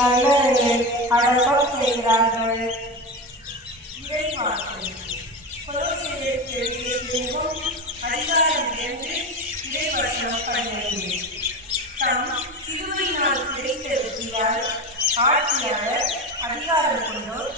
நல்லறையை அடக்கம் செய்கிறார்கள். இறைவாக்கு கொலோசியருக்கு எழுதிய திருமுகம் அதிகாரம் 2 இறைவசனம் 12. தம் சிலுவையினால் கிடைத்த வெற்றியால் ஆட்சியாளர் அதிகாரம் கொண்டோர்